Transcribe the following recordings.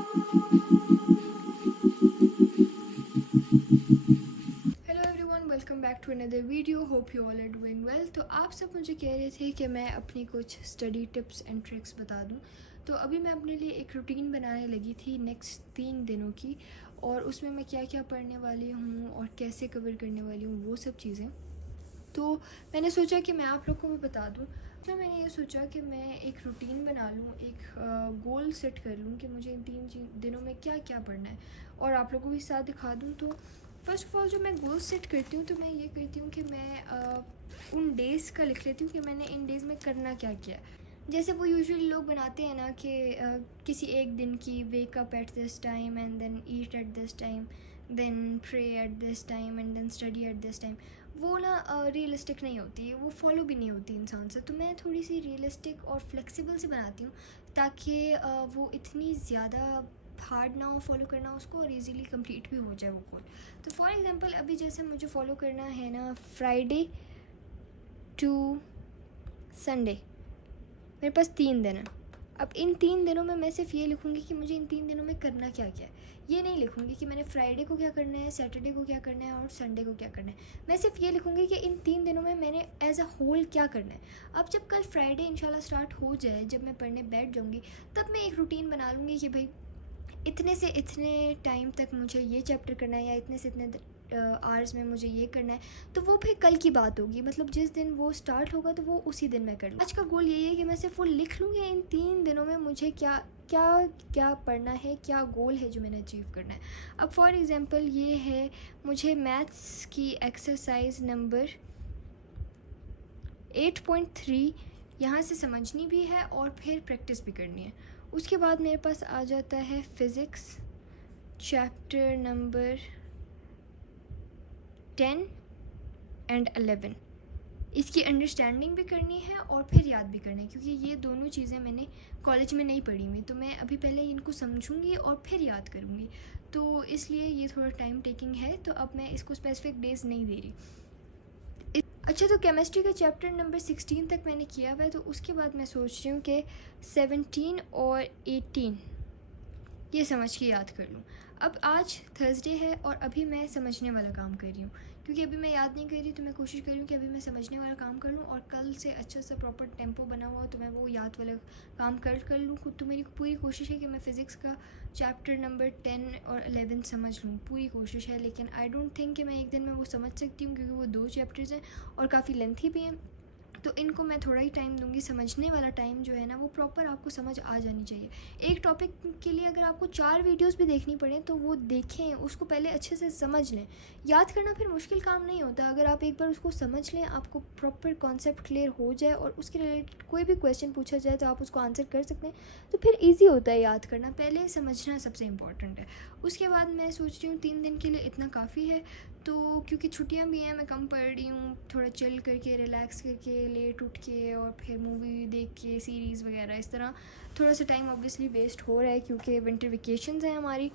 Hello everyone, welcome back to another video. Hope you all are doing well. तो आप सब मुझे कह रहे थे कि मैं अपनी कुछ स्टडी टिप्स एंड ट्रिक्स बता दूं। तो अभी मैं अपने लिए एक रूटीन बनाने लगी थी नेक्स्ट 3 दिनों की, और उसमें मैं क्या क्या पढ़ने वाली हूँ और कैसे कवर करने वाली हूँ वो सब चीज़ें। तो मैंने सोचा कि मैं आप लोग को भी बता दूँ। तो मैंने ये सोचा कि मैं एक रूटीन बना लूँ, एक गोल सेट कर लूँ कि मुझे इन 3 दिनों में क्या क्या पढ़ना है, और आप लोगों को भी साथ दिखा दूँ। तो फर्स्ट ऑफ ऑल जो मैं गोल सेट करती हूँ, तो मैं ये करती हूँ कि मैं उन डेज़ का लिख लेती हूँ कि मैंने इन डेज़ में करना क्या किया। जैसे वो यूजुअली लोग बनाते हैं ना कि किसी एक दिन की wake up at this time and then eat at this time, then pray at this time and then study at this time. वो ना रियलिस्टिक नहीं होती है, वो फॉलो भी नहीं होती इंसान से। तो मैं थोड़ी सी रियलिस्टिक और फ्लेक्सिबल से बनाती हूँ, ताकि वो इतनी ज़्यादा हार्ड ना हो फॉलो करना उसको, और इजीली कंप्लीट भी हो जाए वो गोल। तो फॉर एग्जांपल अभी जैसे मुझे फॉलो करना है ना, फ्राइडे टू संडे, मेरे पास 3 दिन है। अब इन 3 दिनों में मैं सिर्फ ये लिखूँगी कि मुझे इन 3 दिनों में करना क्या क्या है। ये नहीं लिखूँगी कि मैंने फ्राइडे को क्या करना है, सैटरडे को क्या करना है और संडे को क्या करना है। मैं सिर्फ ये लिखूँगी कि इन 3 दिनों में मैंने एज अ होल क्या करना है। अब जब कल फ्राइडे इंशाल्लाह स्टार्ट हो जाए, जब मैं पढ़ने बैठ जाऊँगी, तब मैं एक रूटीन बना लूँगी कि भाई इतने से इतने टाइम तक मुझे ये चैप्टर करना है, या इतने से इतने आवर्स में मुझे ये करना है। तो वो फिर कल की बात होगी, मतलब जिस दिन वो स्टार्ट होगा तो वो उसी दिन मैं कर लूँ। आज का गोल यही है कि मैं सिर्फ वो लिख लूँ कि इन 3 दिनों में मुझे क्या क्या क्या पढ़ना है, क्या गोल है जो मैंने अचीव करना है। अब फॉर एग्ज़ाम्पल ये है, मुझे मैथ्स की एक्सरसाइज नंबर 8.3 यहाँ से समझनी भी है और फिर प्रैक्टिस भी करनी है। उसके बाद मेरे पास आ जाता है फ़िज़िक्स चैप्टर नंबर 10 एंड 11। इसकी अंडरस्टैंडिंग भी करनी है और फिर याद भी करना है, क्योंकि ये दोनों चीज़ें मैंने कॉलेज में नहीं पढ़ी हुई। तो मैं अभी पहले इनको समझूंगी और फिर याद करूँगी, तो इसलिए ये थोड़ा टाइम टेकिंग है। तो अब मैं इसको स्पेसिफिक डेज नहीं दे रही। अच्छा, तो केमिस्ट्री का चैप्टर नंबर 16 तक मैंने किया हुआ है। तो उसके बाद मैं सोच रही हूँ कि 17 और 18 ये समझ के याद कर लूँ। अब आज थर्सडे है और अभी मैं समझने वाला काम कर रही हूँ, क्योंकि अभी मैं याद नहीं कर रही। तो मैं कोशिश कर रही हूँ कि अभी मैं समझने वाला काम कर लूँ, और कल से अच्छा सा प्रॉपर टेम्पो बना हुआ हो तो मैं वो याद वाला काम कर लूँ। तो मेरी पूरी कोशिश है कि मैं फ़िज़िक्स का चैप्टर नंबर 10 और 11 समझ लूँ, पूरी कोशिश है। लेकिन आई डोंट थिंक कि मैं एक दिन में वो समझ सकती हूँ, क्योंकि वो 2 चैप्टर्स हैं और काफ़ी लेंथी भी हैं। तो इनको मैं थोड़ा ही टाइम दूंगी। समझने वाला टाइम जो है ना, वो प्रॉपर आपको समझ आ जानी चाहिए। एक टॉपिक के लिए अगर आपको 4 वीडियोस भी देखनी पड़े तो वो देखें, उसको पहले अच्छे से समझ लें। याद करना फिर मुश्किल काम नहीं होता, अगर आप एक बार उसको समझ लें, आपको प्रॉपर कॉन्सेप्ट क्लियर हो जाए और उसके रिलेटेड कोई भी क्वेश्चन पूछा जाए तो आप उसको आंसर कर सकते हैं, तो फिर ईजी होता है याद करना। पहले समझना सबसे इम्पॉर्टेंट है। उसके बाद मैं सोच रही हूँ 3 दिन के लिए इतना काफ़ी है। तो क्योंकि छुट्टियां भी हैं, मैं कम पढ़ रही हूँ, थोड़ा चिल करके रिलैक्स करके लेट उठ के और फिर मूवी देख के सीरीज़ वगैरह, इस तरह थोड़ा सा टाइम ऑब्वियसली वेस्ट हो रहा है, क्योंकि विंटर वेकेशंस हैं हमारी।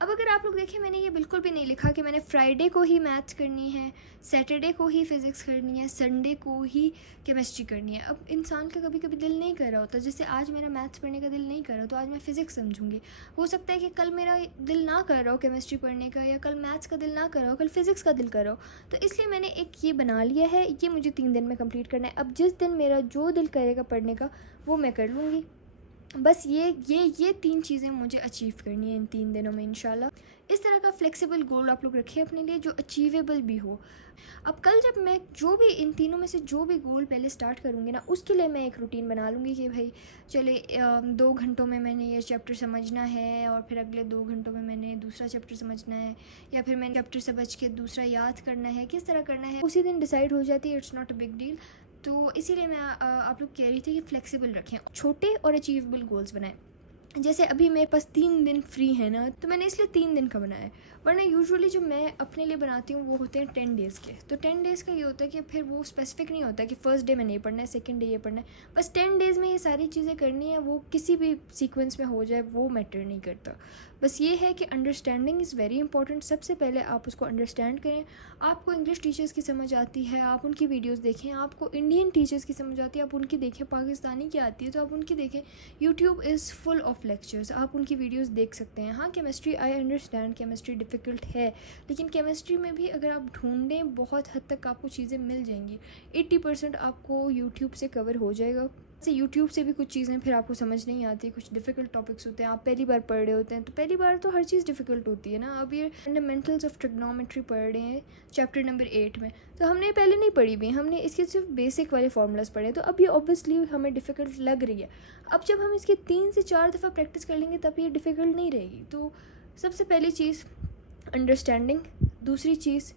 अब अगर आप लोग देखें, मैंने ये बिल्कुल भी नहीं लिखा कि मैंने फ्राइडे को ही मैथ्स करनी है, सैटरडे को ही फ़िज़िक्स करनी है, संडे को ही केमिस्ट्री करनी है। अब इंसान का कभी कभी दिल नहीं कर रहा होता, जैसे आज मेरा मैथ्स पढ़ने का दिल नहीं कर रहा, तो आज मैं फ़िज़िक्स समझूंगी। हो सकता है कि कल मेरा दिल ना कर रहा हो केमिस्ट्री पढ़ने का, या कल मैथ्स का दिल ना कर रहा हो, कल फ़िज़िक्स का दिल कर रहा हो। तो इसलिए मैंने एक ये बना लिया है, ये मुझे 3 दिन में कंप्लीट करना है। अब जिस दिन मेरा जो दिल करेगा पढ़ने का वो मैं कर लूँगी। बस ये 3 चीज़ें मुझे अचीव करनी है इन 3 दिनों में इंशाल्लाह। इस तरह का फ्लेक्सिबल गोल आप लोग रखें अपने लिए, जो अचीवेबल भी हो। अब कल जब मैं जो भी इन तीनों में से जो भी गोल पहले स्टार्ट करूँगी ना, उसके लिए मैं एक रूटीन बना लूँगी कि भाई चले 2 घंटों में मैंने ये चैप्टर समझना है, और फिर अगले 2 घंटों में मैंने दूसरा चैप्टर समझना है, या फिर मैंने चैप्टर समझ के दूसरा याद करना है। किस तरह करना है उसी दिन डिसाइड हो जाती है, it's not a big deal. तो इसीलिए मैं आप लोग कह रही थी कि फ्लेक्सिबल रखें, छोटे और अचीवेबल गोल्स बनाएं। जैसे अभी मेरे पास 3 दिन फ्री है ना, तो मैंने इसलिए 3 दिन का बनाया है। वरना यूजुअली जो मैं अपने लिए बनाती हूँ वो होते हैं 10 डेज़ के। तो 10 डेज़ का ये होता है कि फिर वो स्पेसिफिक नहीं होता कि फ़र्स्ट डे में ये पढ़ना है, सेकंड डे ये पढ़ना है। बस 10 डेज़ में ये सारी चीज़ें करनी है, वो किसी भी सीक्वेंस में हो जाए वो मैटर नहीं करता। बस ये है कि अंडरस्टैंडिंग इज़ वेरी इंपॉर्टेंट। सबसे पहले आप उसको अंडरस्टैंड करें। आपको इंग्लिश टीचर्स की समझ आती है, आप उनकी वीडियोस देखें। आपको इंडियन टीचर्स की समझ आती है, आप उनकी देखें। पाकिस्तानी की आती है तो आप उनकी देखें। YouTube is full of lectures, आप उनकी वीडियोस देख सकते हैं। हाँ, chemistry I understand chemistry difficult है, लेकिन केमिस्ट्री में भी अगर आप ढूंढें बहुत हद तक आपको चीज़ें मिल जाएंगी। 80% आपको यूट्यूब से कवर हो जाएगा। से यूट्यूब से भी कुछ चीज़ें फिर आपको समझ नहीं आती, कुछ डिफ़िकल्ट टॉपिक्स होते हैं, आप पहली बार पढ़ रहे होते हैं, तो पहली बार तो हर चीज़ डिफ़िकल्ट होती है ना। अब ये फंडामेंटल्स ऑफ ट्रिग्नोमेट्री पढ़ रहे हैं चैप्टर नंबर 8 में, तो हमने पहले नहीं पढ़ी भी, हमने इसके सिर्फ बेसिक वाले फार्मूलाज पढ़े, तो अब ये ऑब्वियसली हमें डिफ़िकल्ट लग रही है। अब जब हम इसके 3 से 4 दफ़ा प्रैक्टिस कर लेंगे तब ये डिफ़िकल्ट नहीं रहेगी। तो सबसे पहली चीज़ अंडरस्टैंडिंग, दूसरी चीज़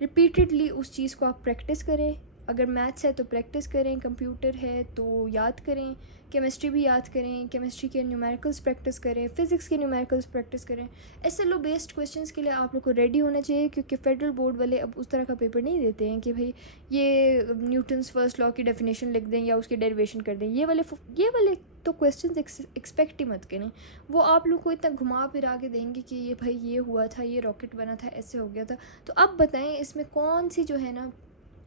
रिपीटेडली उस चीज़ को आप प्रैक्टिस करें। अगर मैथ्स है तो प्रैक्टिस करें, कंप्यूटर है तो याद करें, केमिस्ट्री भी याद करें, केमिस्ट्री के न्यूमेरिकल्स प्रैक्टिस करें, फिज़िक्स के न्यूमेरिकल्स प्रैक्टिस करें। SLO बेस्ड क्वेश्चंस के लिए आप लोग को रेडी होना चाहिए, क्योंकि फेडरल बोर्ड वाले अब उस तरह का पेपर नहीं देते हैं कि भाई ये न्यूटन्स फर्स्ट लॉ की डेफिनेशन लिख दें या उसकी डेरिवेशन कर दें। ये वाले तो क्वेश्चंस एक्सपेक्ट ही मत करें। वो आप लोग को इतना घुमा फिरा के देंगे कि ये भाई ये हुआ था, ये रॉकेट बना था, ऐसे हो गया था। तो अब बताएं इसमें कौन सी जो है ना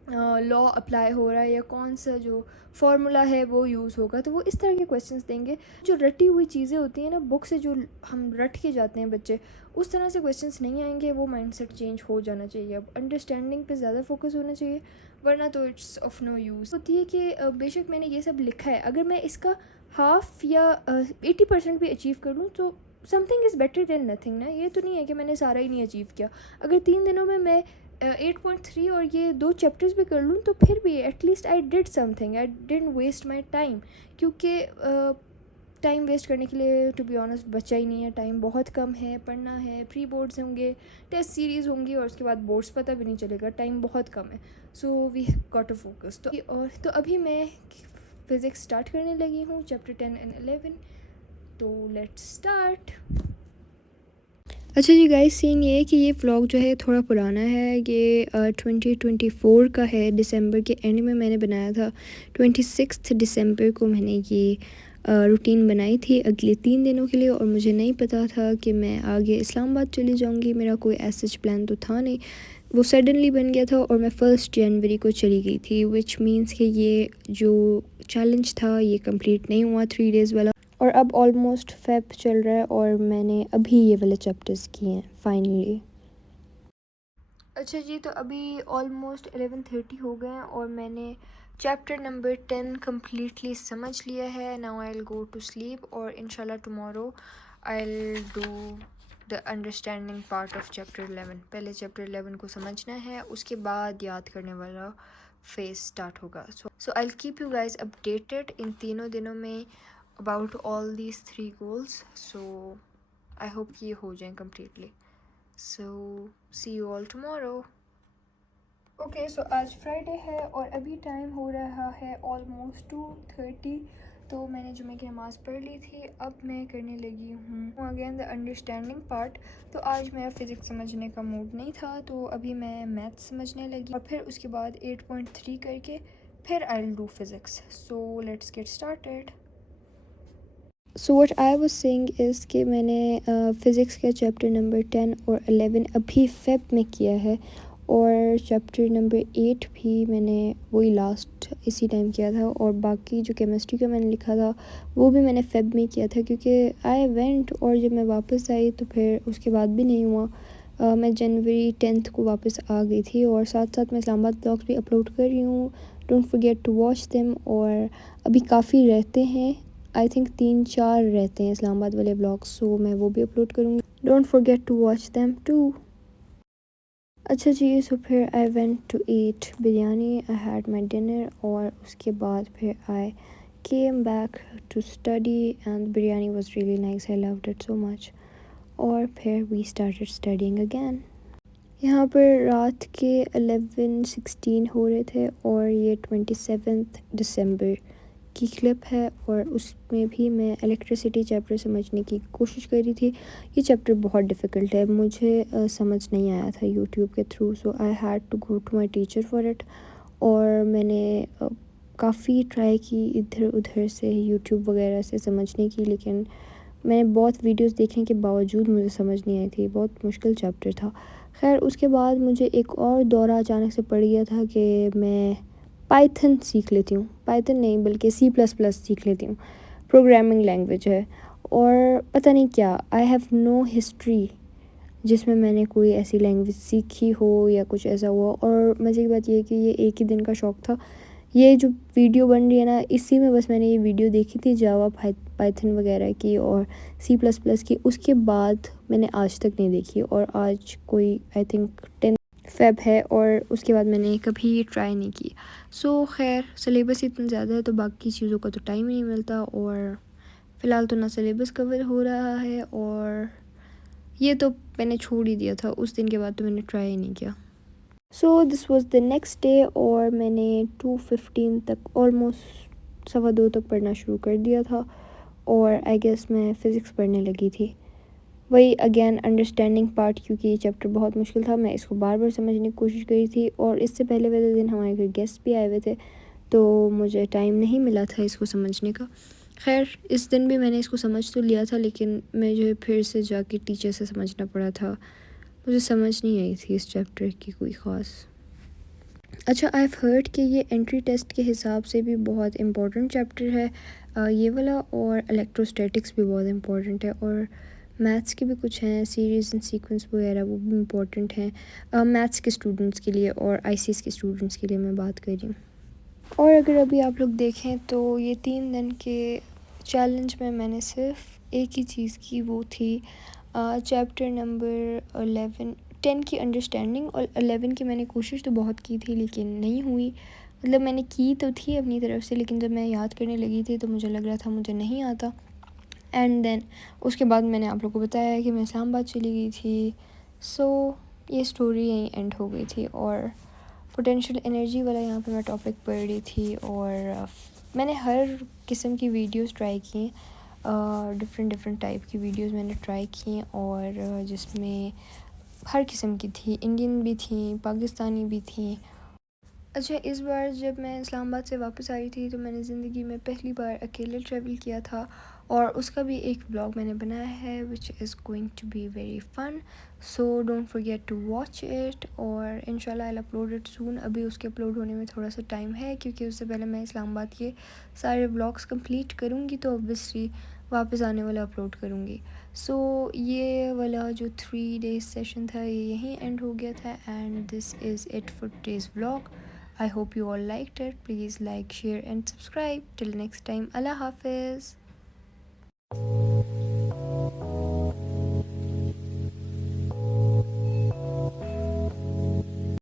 लॉ अप्लाई हो रहा है या कौन सा जो फार्मूला है वो यूज़ होगा। तो वो इस तरह के क्वेश्चंस देंगे। जो रटी हुई चीज़ें होती हैं ना बुक से, जो हम रट के जाते हैं बच्चे, उस तरह से क्वेश्चंस नहीं आएंगे। वो माइंडसेट चेंज हो जाना चाहिए। अब अंडरस्टैंडिंग पे ज़्यादा फोकस होना चाहिए, वरना तो इट्स ऑफ नो यूज़। होती है कि बेशक मैंने ये सब लिखा है, अगर मैं इसका हाफ या 80% भी अचीव कर लूँ तो something is better than nothing ना। ये तो नहीं है कि मैंने सारा ही नहीं अचीव किया। अगर 3 दिनों में मैं 8.3 और ये 2 चैप्टर्स भी कर लूँ तो फिर भी at least I did something, I didn't waste my time. क्योंकि टाइम वेस्ट करने के लिए टू बी ऑनेस्ट बचा ही नहीं है। टाइम बहुत कम है, पढ़ना है, प्री बोर्ड्स होंगे, टेस्ट सीरीज़ होंगी और उसके बाद बोर्ड्स, पता भी नहीं चलेगा, टाइम बहुत कम है। So we got to focus. तो अभी मैं फिज़िक्स स्टार्ट करने लगी हूँ, चैप्टर 10 एंड 11। तो लेट्स स्टार्ट। अच्छा जी गाइस, सीन ये है कि ये व्लॉग जो है थोड़ा पुराना है। ये 2024 का है, दिसंबर के एंड में मैंने बनाया था। 26 दिसंबर को मैंने ये रूटीन बनाई थी अगले 3 दिनों के लिए, और मुझे नहीं पता था कि मैं आगे इस्लामाबाद चली जाऊंगी। मेरा कोई ऐसा प्लान तो था नहीं, वो सडनली बन गया था और मैं 1 जनवरी को चली गई थी, विच मीन्स कि ये जो चैलेंज था ये कंप्लीट नहीं हुआ 3 डेज़ वाला। और अब ऑलमोस्ट फेब चल रहा है और मैंने अभी ये वाले चैप्टर्स किए हैं फाइनली। अच्छा जी, तो अभी ऑलमोस्ट 11:30 हो गए हैं और मैंने चैप्टर नंबर 10 कम्प्लीटली समझ लिया है। Now I will go to sleep और इंशाल्लाह tomorrow I will do the understanding part of chapter 11। पहले चैप्टर 11 को समझना है, उसके बाद याद करने वाला फेज स्टार्ट होगा। So I will keep you guys updated इन तीनों दिनों में about all these 3 goals. So I hope ये हो जाएं completely. So see you all tomorrow. Okay, so आज फ्राइडे है और अभी टाइम हो रहा है ऑलमोस्ट 2:30। तो मैंने जुमे की नमाज़ पढ़ ली थी। अब मैं करने लगी हूँ अगेन द अंडरस्टैंडिंग पार्ट। तो आज मेरा फिज़िक्स समझने का मूड नहीं था, तो अभी मैं मैथ्स समझने लगी और फिर उसके बाद 8.3 करके फिर आई will do physics. So let's get started. So what I was saying is कि मैंने फ़िज़िक्स का चैप्टर नंबर 10 और 11 अभी फेब में किया है, और चैप्टर नंबर 8 भी मैंने वही लास्ट इसी टाइम किया था, और बाकी जो केमिस्ट्री का मैंने लिखा था वो भी मैंने फेब में किया था, क्योंकि आई वेंट और जब मैं वापस आई तो फिर उसके बाद भी नहीं हुआ। मैं जनवरी 10 को वापस आ गई थी, और साथ साथ मैं इस्लामाबाद ब्लॉग्स भी अपलोड कर रही हूँ। Don't forget to watch them. और अभी काफ़ी रहते हैं, आई थिंक 3-4 रहते हैं इस्लामाबाद वाले ब्लॉग्स, सो मैं वो भी अपलोड करूँगी। Don't forget to watch them too. अच्छा जी, सो फिर I went to eat biryani, I had my dinner, और उसके बाद फिर I came back to study and biryani was really nice, I loved it so much. और फिर वी स्टार्टेड स्टडिंग अगैन। यहाँ पर रात के 11:16 हो रहे थे और ये 27 दिसंबर की क्लिप है, और उसमें भी मैं इलेक्ट्रिसिटी चैप्टर समझने की कोशिश कर रही थी। ये चैप्टर बहुत डिफ़िकल्ट है, मुझे समझ नहीं आया था यूट्यूब के through, so I had to go to my teacher for it. और मैंने काफ़ी ट्राई की इधर उधर से यूट्यूब वगैरह से समझने की, लेकिन मैंने बहुत वीडियोस देखने के बावजूद मुझे समझ नहीं आई थी। बहुत मुश्किल चैप्टर था। खैर उसके बाद मुझे एक और दौरा अचानक से पड़ गया था कि मैं पाइथन सीख लेती हूँ। पाइथन नहीं बल्कि C++ सीख लेती हूँ, प्रोग्रामिंग लैंग्वेज है। और पता नहीं क्या, आई हैव नो हिस्ट्री जिसमें मैंने कोई ऐसी लैंग्वेज सीखी हो या कुछ ऐसा हुआ। और मज़े की बात ये है कि ये एक ही दिन का शौक़ था। ये जो वीडियो बन रही है ना, इसी में बस मैंने ये वीडियो देखी थी जावा पाइथन वगैरह की और C++ की। उसके बाद मैंने आज तक नहीं देखी, और आज कोई आई थिंक 10 फ़ेब है और उसके बाद मैंने कभी ये ट्राई नहीं की। सो खैर, सिलेबस इतना ज़्यादा है तो बाकी चीज़ों का तो टाइम ही नहीं मिलता, और फ़िलहाल तो ना सिलेबस कवर हो रहा है, और ये तो मैंने छोड़ ही दिया था उस दिन के बाद, तो मैंने ट्राई ही नहीं किया। So this was the next day, और मैंने 2:15 तक ऑलमोस्ट 2:15 तक पढ़ना शुरू कर दिया था, और आई गेस मैं फ़िज़िक्स पढ़ने लगी थी। वही अगेन अंडरस्टैंडिंग पार्ट, क्योंकि ये चैप्टर बहुत मुश्किल था, मैं इसको बार बार समझने की कोशिश करी थी, और इससे पहले वाले दिन हमारे घर गेस्ट भी आए हुए थे, तो मुझे टाइम नहीं मिला था इसको समझने का। खैर, इस दिन भी मैंने इसको समझ तो लिया था, लेकिन मुझे फिर से जाके टीचर से समझना पड़ा था। मुझे समझ नहीं आई थी इस चैप्टर की कोई ख़ास। अच्छा, आई हैव हर्ड कि ये एंट्री टेस्ट के हिसाब से भी बहुत इम्पोर्टेंट चैप्टर है ये वाला, और इलेक्ट्रोस्टैटिक्स भी बहुत इम्पोर्टेंट है, और मैथ्स के भी कुछ हैं, सीरीज़ एंड सीक्वेंस वगैरह, वो भी इम्पोर्टेंट हैं मैथ्स के स्टूडेंट्स के लिए, और ICS के स्टूडेंट्स के लिए मैं बात कर रही हूँ। और अगर अभी आप लोग देखें तो ये 3 दिन के चैलेंज में मैंने सिर्फ एक ही चीज़ की, वो थी चैप्टर नंबर 10 की अंडरस्टैंडिंग, और 11 की मैंने कोशिश तो बहुत की थी लेकिन नहीं हुई। मतलब मैंने की तो थी अपनी तरफ से, लेकिन जब मैं याद करने लगी थी तो मुझे लग रहा था मुझे नहीं आता। एंड देन उसके बाद मैंने आप लोगों को बताया कि मैं इस्लामाबाद चली गई थी। सो ये स्टोरी यहीं एंड हो गई थी, और पोटेंशियल एनर्जी वाला यहाँ पे मैं टॉपिक पढ़ रही थी, और मैंने हर किस्म की वीडियोस ट्राई की, डिफरेंट टाइप की वीडियोस मैंने ट्राई की, और जिसमें हर किस्म की थी, इंडियन भी थी, पाकिस्तानी भी थी। अच्छा, इस बार जब मैं इस्लामाबाद से वापस आई थी तो मैंने ज़िंदगी में पहली बार अकेले ट्रैवल किया था, और उसका भी एक व्लॉग मैंने बनाया है which is going to be very fun. So don't forget to watch it, और इंशाल्लाह आई अपलोड इट सून। अभी उसके अपलोड होने में थोड़ा सा टाइम है, क्योंकि उससे पहले मैं इस्लामाबाद के सारे व्लॉग्स कंप्लीट करूँगी, तो ऑब्वियसली वापस आने वाला अपलोड करूँगी। सो ये वाला जो 3 डेज़ सेशन था ये यहीं एंड हो गया था, and this is it for today's vlog. I hope you all liked it. Please like, share and subscribe. Till next time, Allah Hafiz.